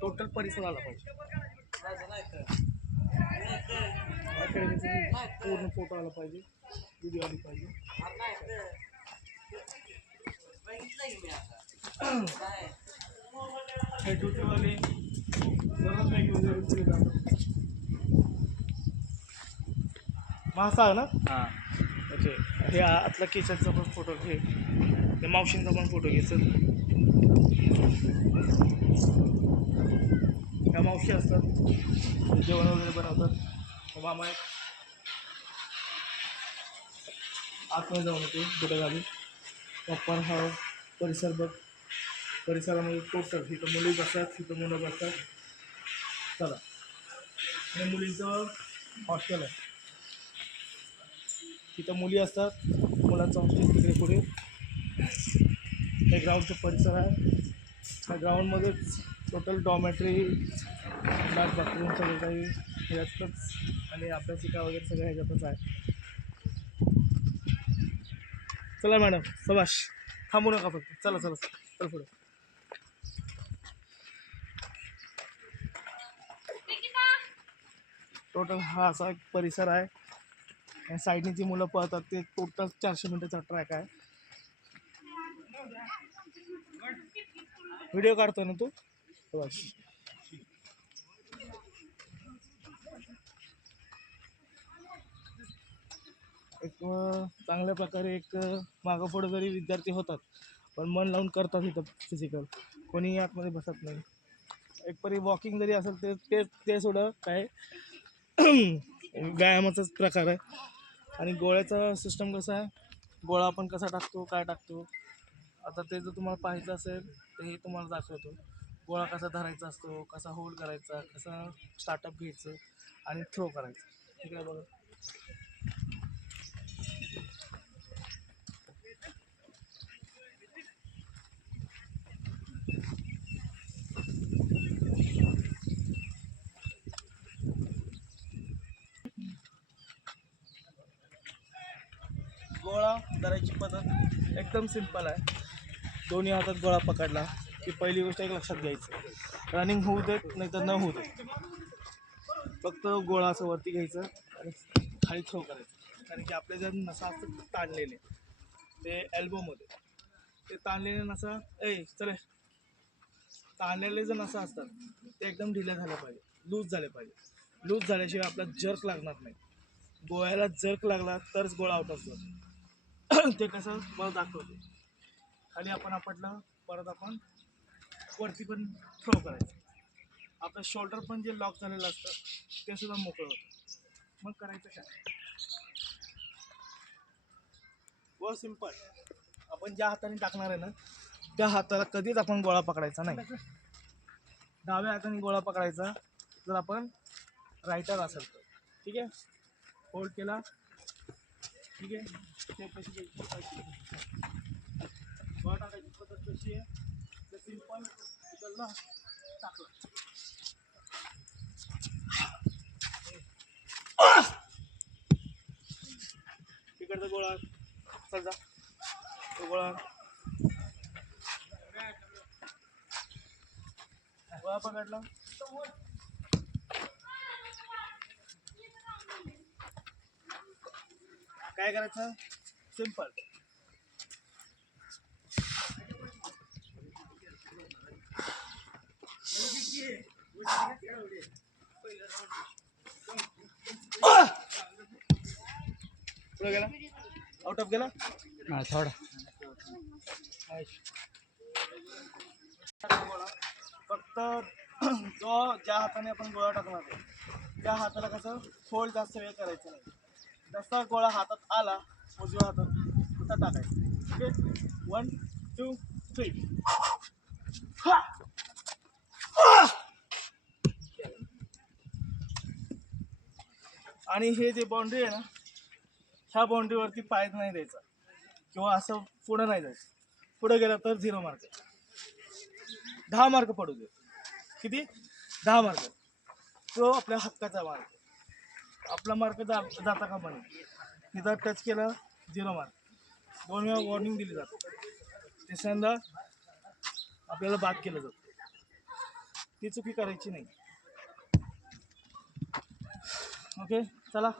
Total परिसर आला पाहिजे. अकॅडमीचा पूर्ण फोटो आला पाहिजे, व्हिडिओ आली पाहिजे. हे ड्युटीवाले सर्व काही वगैरे केले जातात. महासाग ना. हां ओके. हे आतला किचनचा पण फोटो घे, ते मावशींचा पण फोटो घे. चल, ह्या मावशी असतात, जेवण वगैरे बनवतात. मामा एक आतमध्ये जाऊन येते बुटं घालून. पप्पा हा परिसर बघ. परिसरामध्ये टोटल तिथं मुली बसतात, तिथं मुलं बसतात. चला, हे मुलींचं हॉस्टेल आहे. तिथं मुली असतात, मुलांचं हॉस्टेल तिकडे पुढे. हे ग्राउंडचं परिसर आहे. त्या ग्राउंडमध्येच टोटल डॉमेट्री, बाथरूम सगळं काही ह्याच्यातच, आणि अभ्यासिका वगैरे सगळं ह्याच्यातच आहे. चला मॅडम, सबाश, थांबू नका फक्त. चला चला चल पुढे. टोटल हा असा एक परिसर आहे. आणि साईडने जी मुलं पळतात ते टोटल 400 मीटरचा ट्रॅक आहे. व्हिडिओ काढतो ना तू? बस. एक चांगल्या प्रकारे एक मागं पुढं जरी विद्यार्थी होतात, पण मन लावून करतात इथं फिजिकल. कोणीही आतमध्ये बसत नाही. एक परी वॉकिंग जरी असेल ते ते ते सोडं काय व्यायामाचाच प्रकार आहे. आणि गोळ्याचा सिस्टम कसा आहे, गोळा आपण कसा टाकतो, काय टाकतो, आता ते जर तुम्हाला पाहायचं असेल तर हे तुम्हाला दाखवतो. गोळा कसा धरायचा असतो, कसा होल्ड करायचा, कसा स्टार्टअप घ्यायचं आणि थ्रो करायचं. ठीक आहे बघा. गोळा धरायची पद्धत एकदम सिंपल आहे. दोन्ही हातात गोळा पकडला की पहिली गोष्ट एक लक्षात घ्यायचं, रनिंग होऊ देत नाही तर न होऊ देत. फक्त गोळा असं वरती घ्यायचं आणि खाली थ्रो करायचं. कारण की आपले जर नसा असतात ताणलेले, ते एल्बोमध्ये ते ताणलेले नसा चले ताणलेले जर नसा असतात ते एकदम ढिल्या झाल्या पाहिजे, लूज झाले पाहिजे. लूज झाल्याशिवाय आपला जर्क लागणार नाही. गोळ्याला जर्क लागला तरच गोळा आउट असतो. ते कसं मला दाखवतो. खाली आपण आपटलं, परत आपण वरती पण थ्रो करायचं. आपलं शोल्डर पण जे लॉक झालेलं असतं ते सुद्धा मोकळं होतं. मग करायचं काय, व सिंपल. आपण ज्या हाताने टाकणार आहे ना त्या हाताला कधीच आपण गोळा पकडायचा नाही. डाव्या हाताने गोळा पकडायचा जर आपण रायटर असेल तर. ठीक आहे, होल्ड केला. ठीक आहे, ते कशी घ्यायची, गोळा टाकायची पद्धत कशी आहे, ते सिंपल उचलला टाकला. तिकडचा गोळा चल तो गोळा पकडला. काय करायचं, सिंपल. पुढे गेला, आउट ऑफ गेला थोडा. फक्त जो ज्या हाताने आपण गोळा टाकणार आहे त्या हाताला कसं फोल्ड जास्त वेळ करायचं नाही. जसा गोळा हातात आला उजव्या हातात तसा टाकायचा. ओके, 1 2 3. आणि हे जे बाउंड्री आहे ना, ह्या बाउंड्रीवरती पाय नाही द्यायचा किंवा असं पुढं नाही जायचं. पुढं गेला तर 0 मार्क. 10 मार्क पडू दे. किती? 10 मार्क. तो आपल्या हक्काचा मार्क. आपला मार्क जाता का पण तिथं टच केलं 0 मार्क. 2 वेळा वॉर्निंग दिली जाते. तिसऱ्यांदा आपल्याला बाद केलं जातं. ती चुकी करायची नाही. ओके चला.